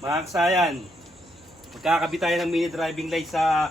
Mga kasayan, magkakabit tayo ng mini driving light sa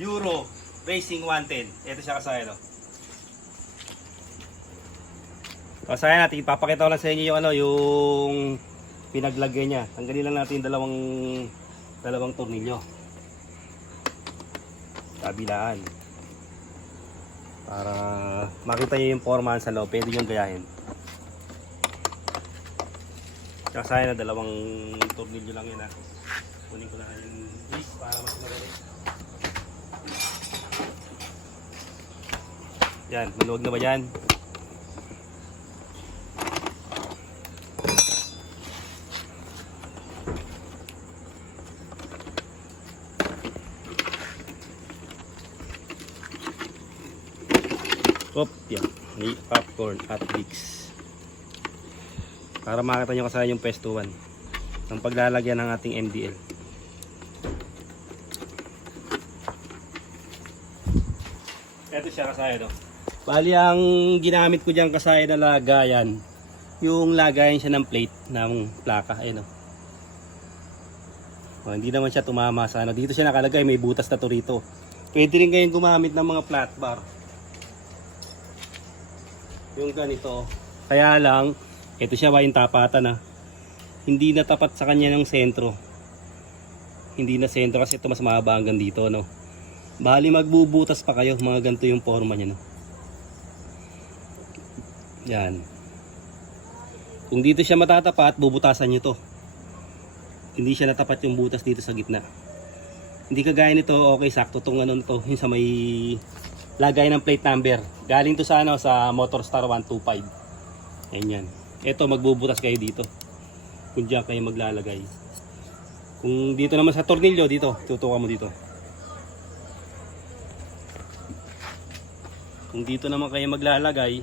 Euro Racing 110. Ito siya kasayan. Kasayan natin, ipapakita ko lang sa inyo yung yung pinaglagay niya. Tanggalin lang natin yung dalawang tornilyo. Kabilaan. Para makita niyo yung forma sa loob, pwede yung gayahin. Kasayan na dalawang tornilyo lang yun ha. Kunin ko lang yung twist para mas madali. Yan, maluwag na ba yan? Op, yan. May popcorn at Vicks. Para makita nyo kasi yung pestuan ng paglalagyan ng ating MDL. Ito siya kasaya no. Bali ang ginamit ko diyan kasaya na lagayan, yung lagayan siya ng plate ng plaka, ayun no. Oh, hindi naman siya tumama sa ano. Dito siya nakalagay, may butas na to rito. Pwede rin kayong gumamit ng mga flat bar. Yung ganito. Kaya lang ito siya yung tapatan na hindi na tapat sa kanya ng sentro. Hindi na sentro kasi ito mas mahaba hanggang dito no. Bali magbubutas pa kayo, mga ganito yung forma niya no. Yan. Kung dito siya matatapat, bubutasan nyo to. Hindi siya natapat yung butas dito sa gitna. Hindi kagaya nito, okay sakto tong ano to, yung sa may lagay ng plate number. Galing to sa ano, sa Motorstar 125. Ayan yan. Ito magbubutas kayo dito. Kung diyan kayo maglalagay. Kung dito naman sa tornilyo, dito, tutukan mo dito. Kung dito naman kayo maglalagay,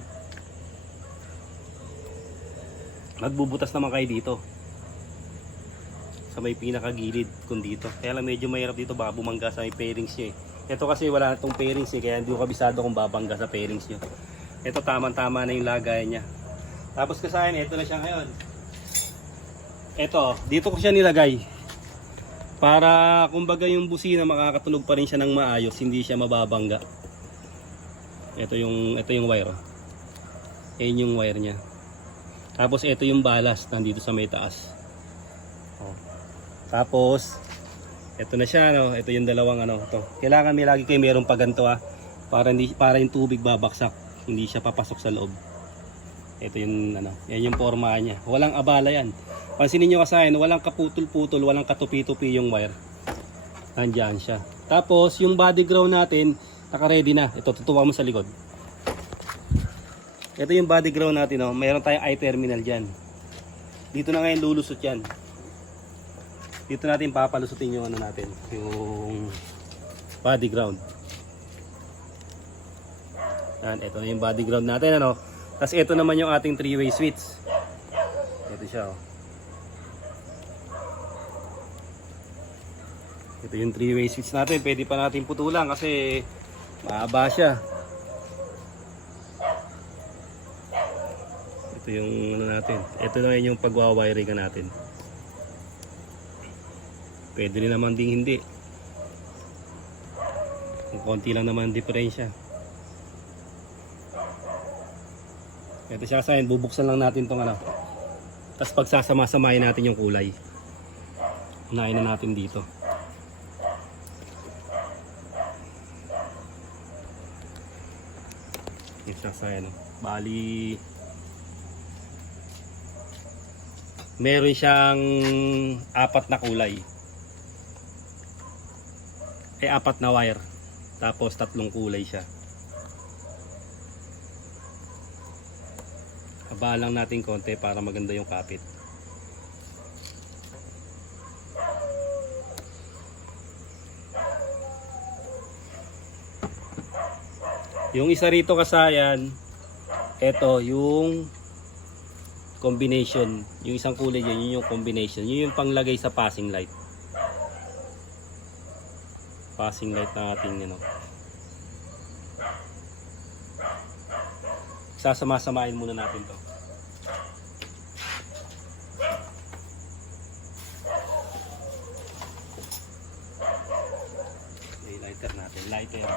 magbubutas naman kayo dito. Sa may pinakagilid, kung dito. Kaya lang medyo mahirap dito, baka bumangga sa may pairings nyo eh. Ito kasi wala na itong pairings eh, kaya hindi ko kabisado kung babangga sa pairings nyo. Ito tamang-tama na yung lagay niya. Tapos kasayan, ito na siya ngayon. Ito, dito ko siya nilagay. Para kumbaga yung busina makakatunog pa rin siya ng maayos, hindi siya mababangga. Ito yung wire. Ayan yung wire niya. Tapos ito yung ballast nandito sa may taas. Oh. Tapos ito na siya no, ito yung dalawang ano to. Kailangan may lagi kayo mayroong paganto para yung tubig babaksak, hindi siya papasok sa loob. Ito yung ano, yan yung forma niya. Walang abala yan. Pansinin niyo kasi walang kaputol-putol, walang katupi-tupi yung wire. Nandiyan siya. Tapos yung body ground natin, naka-ready na. Ito tutuwa mo sa likod. Ito yung body ground natin no. Mayroon tayong I-terminal diyan. Dito na ngayon lulusot yan. Dito natin papalusutin yung ano natin, yung body ground. Yan, ito na yung body ground natin ano. Tapos ito naman yung ating 3-way switch. Ito siya oh. Ito yung 3-way switch natin. Pwede pa natin putulan kasi mahaba siya. Ito yung ano natin. Ito na yung pagwawiring natin. Pwede rin naman ding hindi. Kung konti lang naman diferensya. Ito siya sa akin, bubuksan lang natin tong ano. Tapos pagsasama-samahin natin yung kulay. Unahin na natin dito. Ito siya sa akin. Bali meron siyang apat na kulay. Apat na wire. Tapos 3 kulay siya. Habalang natin konti para maganda yung kapit. Yung isa rito kasayan, ito yung combination. Yung isang kulay dyan, yun yung combination. Yun yung panglagay sa passing light. Passing light natin yun. Sasama-samain muna natin to. lighter.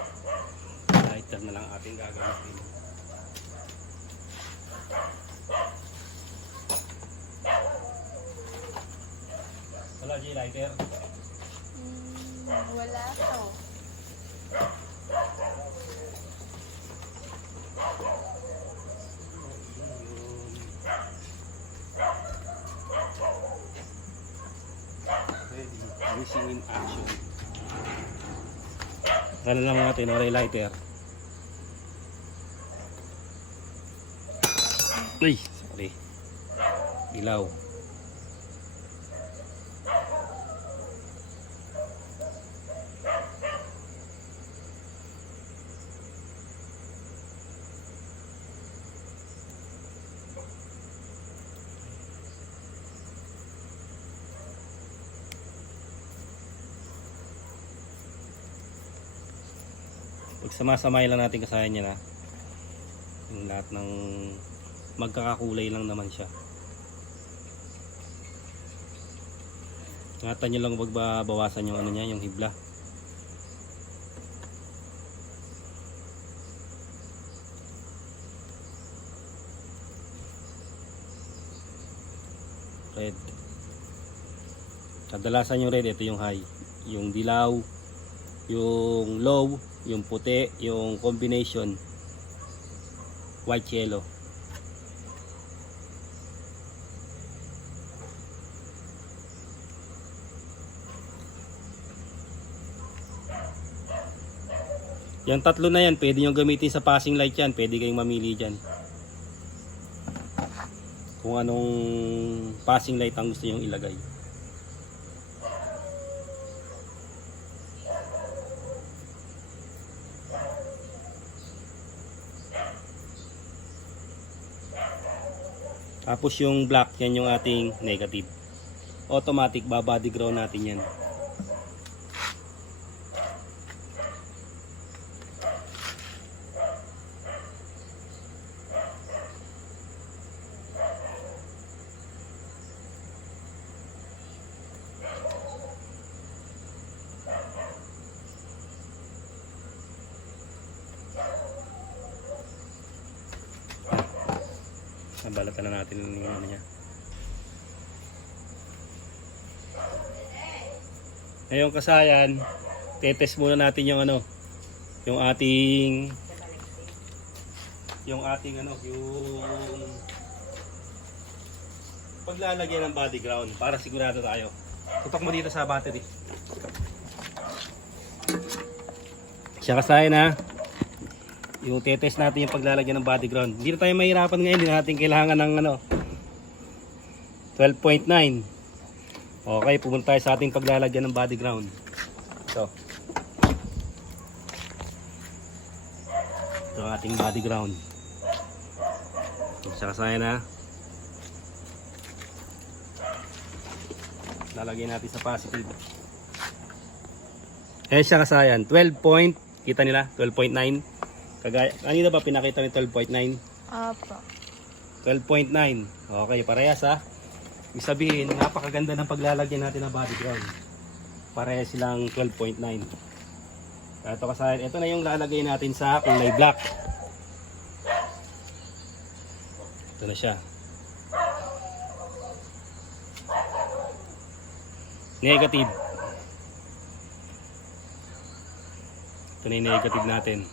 Lighter na lang ating gagamitin. Wala J lighter. Wala to. Ready. Missing in action. Kala lang natin ang lighter. Uy, sorry. Ilaw. Pagsamasamahin lang natin kasaya niya na yung lahat ng magkakakulay lang naman siya. Ingatan nyo lang magbabawasan yung ano niya, yung hibla. Red. Kadalasan yung red, ito yung high. Yung dilaw, yung low, yung puti, yung combination white yellow. Yung tatlo na yan, pwede nyo gamitin sa passing light yan. Pwede kayong mamili dyan kung anong passing light ang gusto nyo ilagay. Tapos yung black, yan yung ating negative. Automatic, babody ground natin yan. Nabalatan na natin yung ano niya. Ngayon kasayan, tetest muna natin yung ano, yung ating yung paglalagyan ng body ground para sigurado tayo. Tutok mo dito sa battery. Siya kasayan ha. Yung tetest natin yung paglalagyan ng body ground. Hindi na tayo mahirapan ngayon. Hindi na natin kailangan ng ano 12.9. Okay, pumunta tayo sa ating paglalagyan ng body ground. Ito ang ating body ground. Siya kasaya na. Lalagyan natin sa positive. Siya kasayan 12 point. Kita nila 12.9. Kagaya, kanina ba pinakita ni 12.9? Opo. 12.9. Okay, parehas ha. Ibig sabihin, napakaganda ng paglalagyan natin ng body ground. Parehas silang 12.9. Ito kasayan, ito na yung lalagay natin sa kulay black. Ito na siya. Negative. Ito na yung negative natin.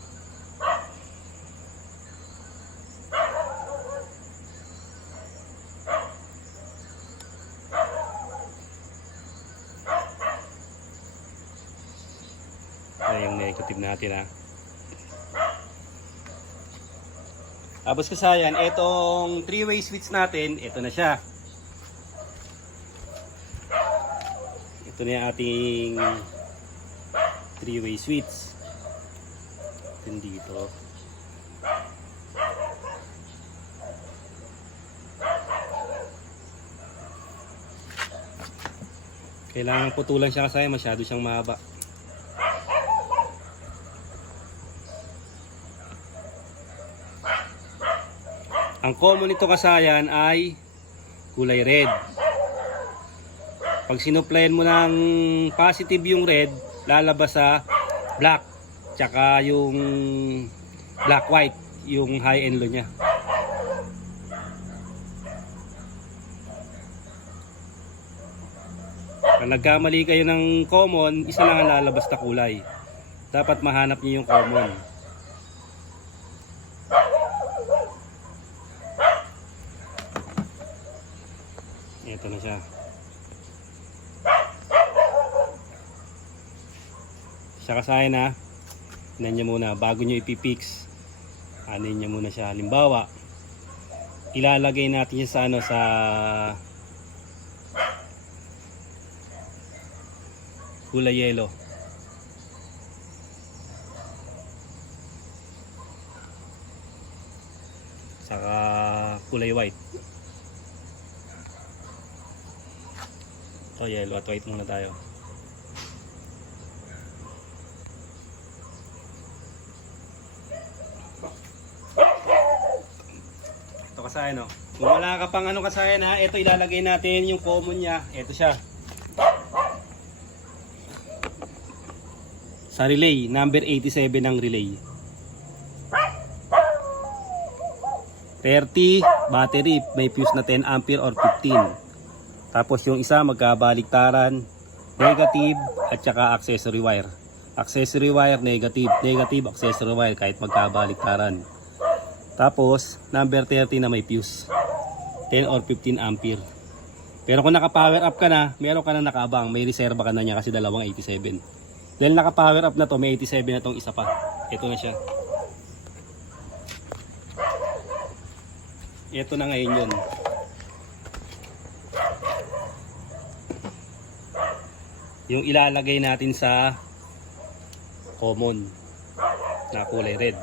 Yung negative natin ha. Tapos kasayan, itong 3-way switch natin, ito na siya. Ito na yung ating 3-way switch. Ito dito. Kailangan putulan siya kasi masyado siyang mahaba. Ang common nito kasayan ay kulay red. Pag sinuplayan mo ng positive yung red, lalabas sa black. tsaka yung black white, yung high and low niya. Kung nagkamali kayo ng common, isa lang ang lalabas na kulay. Dapat mahanap niyo yung common. Ito na siya. Siya kasahin na. Tignan nyo muna bago nyo ipipix. Anin nyo muna siya. Halimbawa, ilalagay natin siya sa ano, sa kulay yellow. Saka kulay white. O yellow at white muna tayo. Ito kasayan, no? Kung wala ka pang ano kasayan, ha, ito ilalagay natin yung common niya. Ito siya. Sa relay, number 87 ng relay. 30 battery, may fuse na 10 ampere or 15. Tapos yung isa magkabaliktaran, negative at saka accessory wire. Accessory wire, negative, negative, accessory wire kahit magkabaliktaran. Tapos number 30 na may fuse, 10 or 15 ampere. Pero kung naka-power up ka na, meron ka na nakaabang, may reserva ka na niya kasi dalawang 87. Dahil naka-power up na to, may 87 na tong isa pa. Ito na siya. Ito na ngayon yun. Yung ilalagay natin sa common na kulay red.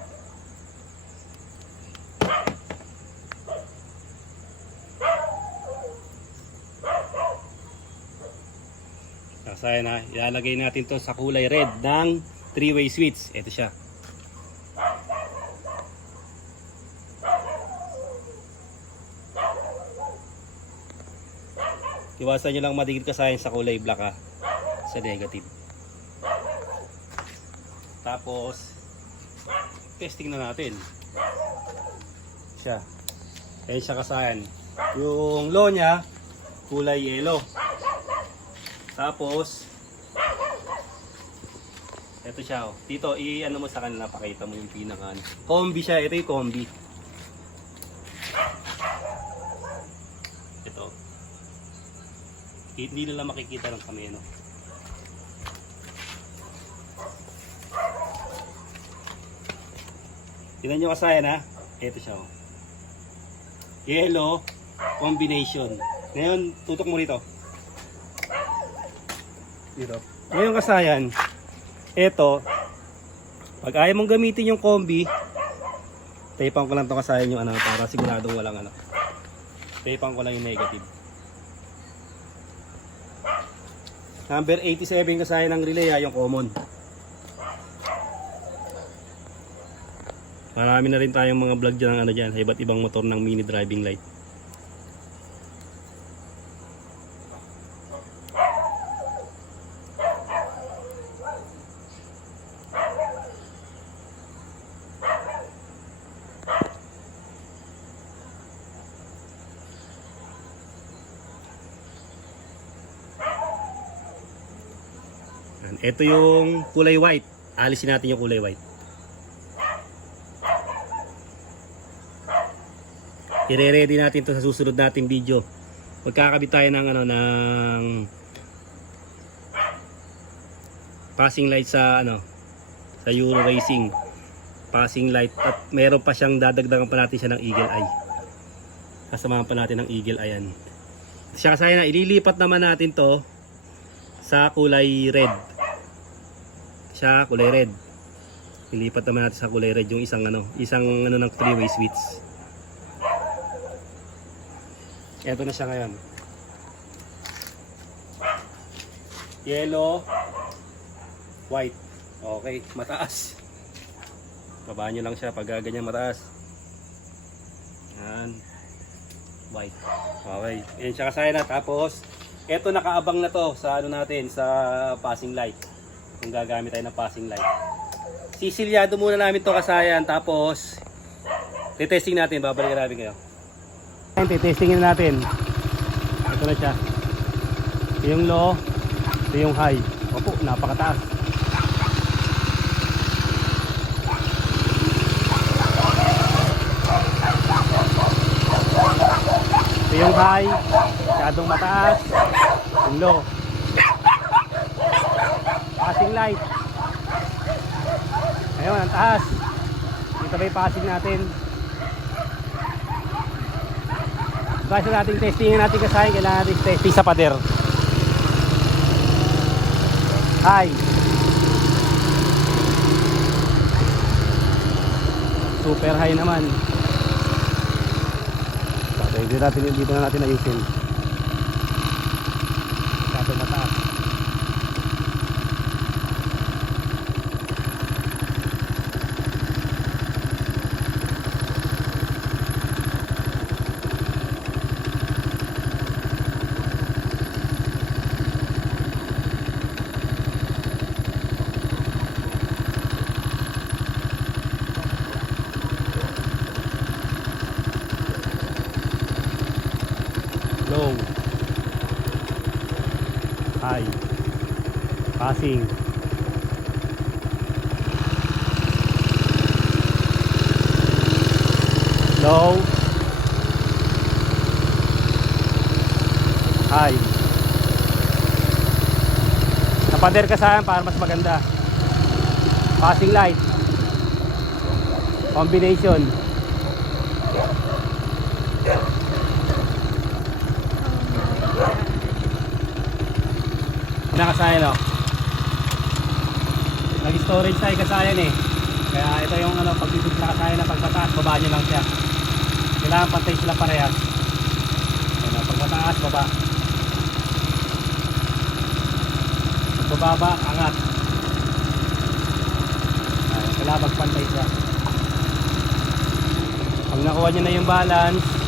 Kaya na, ilalagay natin to sa kulay red ng 3-way switch. Ito siya. Iwasan nyo lang madikit kasayan sa kulay black, ha, sa negative. Tapos testing na natin siya. Ayan siya kasayan. Yung low nya kulay yellow. Tapos ito siya, oh. Dito i-ano mo sa kanila, pakita mo yung pinaka combi siya. Ito yung combi. Ito. Hindi nila makikita ng kamay, no? Tignan nyo kasayan, ha. Ito siya, oh. Yellow combination. Ngayon tutok mo rito. Dito. Ngayon kasayan, eto, pag ayaw mong gamitin yung combi, tapean ko lang to kasayan yung ano, para siguradong walang ano. Tapean ko lang yung negative. Number 87 kasayan ng relay, ha, yung common. Marami na rin tayong mga vlog dyan ng ano dyan, sa iba't ibang motor ng mini driving light. Ito yung kulay white. Alisin natin yung kulay white. I-ready natin to sa susunod nating video. Magkakabit tayo ng ano, ng passing light sa ano, sa Euro Racing. Passing light, at meron pa siyang dadagdagan pa natin siya ng eagle eye. Kasamahan pa natin ng eagle eye yan. Siya kasi na ililipat naman natin to sa kulay red. Siya kulay red. Ilipat naman natin sa kulay red yung isang ano ng 3-way switch. Ito na siya ngayon. Yellow, white. Okay, mataas. Babaan nyo lang siya pag ganyan mataas. Yan. White. Okay, yan siya kasaya na. Tapos ito nakaabang na to sa ano natin, sa passing light. Kung gagamit tayo ng passing light. Sisilyado muna namin to kasayan, tapos titesting natin, babalikan namin kayo. Titestingin natin. Ito na siya. Ito yung low, ito yung high. Opo, napakataas. Ito yung high, masyadong mataas. Yung low. Passing light. Ayun, ang taas. Dito ba yung passing natin? Kasi nating testingin natin kasahin, kailangan natin testing sa pader. High. Super high naman. Okay, dito na natin ayusin. Masyado mataas. Low, high, passing, low, high. Napader ka saan para mas maganda. Passing light, combination. Nakasayan o. Nag-storage tayo kasayan eh. Kaya ito yung ano, pagtitip na kasayan na pagpataas, baba nyo lang siya. Kailangan pantay sila parehas. Ano, pagpataas, baba. Pagbaba, angat. Ay, kailangan magpantay siya. Pag nakuha nyo na yung balance,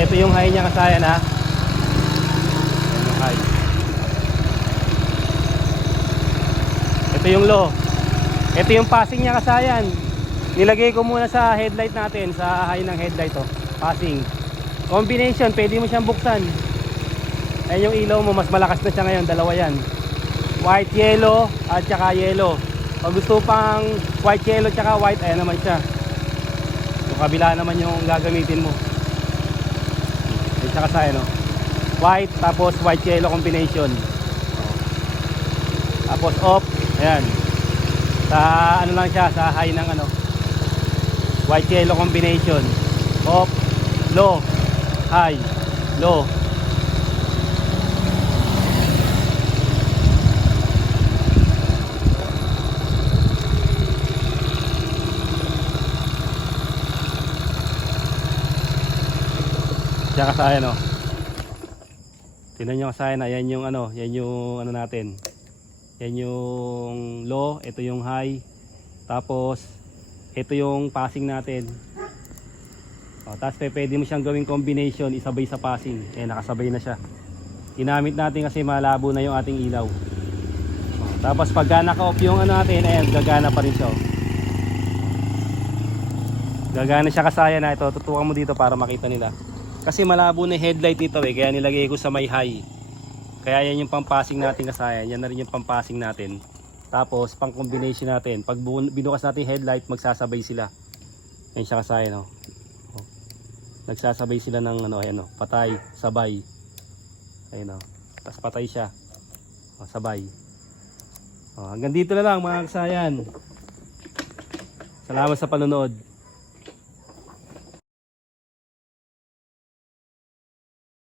ito yung high niya kasayan ha. Ito yung high. Ito yung low. Ito yung passing niya kasayan. Nilagay ko muna sa headlight natin, sa high ng headlight to. Passing. Combination, pwede mo siyang buksan. Ayan yung ilaw mo, mas malakas na siya ngayon, dalawa yan. White, yellow, at saka yellow. Pag gusto pang white, yellow, tsaka white, ayan naman siya. Yung kabila naman yung gagamitin mo. Tsaka sa ano, white tapos white yellow combination. Tapos off, ayan. Sa ano lang siya, sa high ng ano, white yellow combination. Off, low, high, low. Tsaka sa ano, tingnan nyo sa ayan, yan yung ano, yan yung ano natin, yan yung low, ito yung high, tapos ito yung passing natin. Tapos pwede mo siyang gawing combination, isabay sa passing. Nakasabay na siya. Ginamit natin kasi malabo na yung ating ilaw. Tapos pagka naka-off yung ano natin, ayan, gagana pa rin siya. Gagana siya kasaya na ito. Tutukan mo dito para makita nila. Kasi malabo na headlight nito eh, kaya nilagay ko sa may high. Kaya yan yung pang-passing natin kasayan, yan na rin yung pang-passing natin. Tapos pang combination natin, pag binukas natin headlight, magsasabay sila. Yan siya kasayan oh. Nagsasabay sila ng ano, ayan oh, patay, sabay. Ayun oh. Tapos patay siya. Oh, sabay. Oh, hanggang dito na lang mga kasayan. Salamat sa panonood.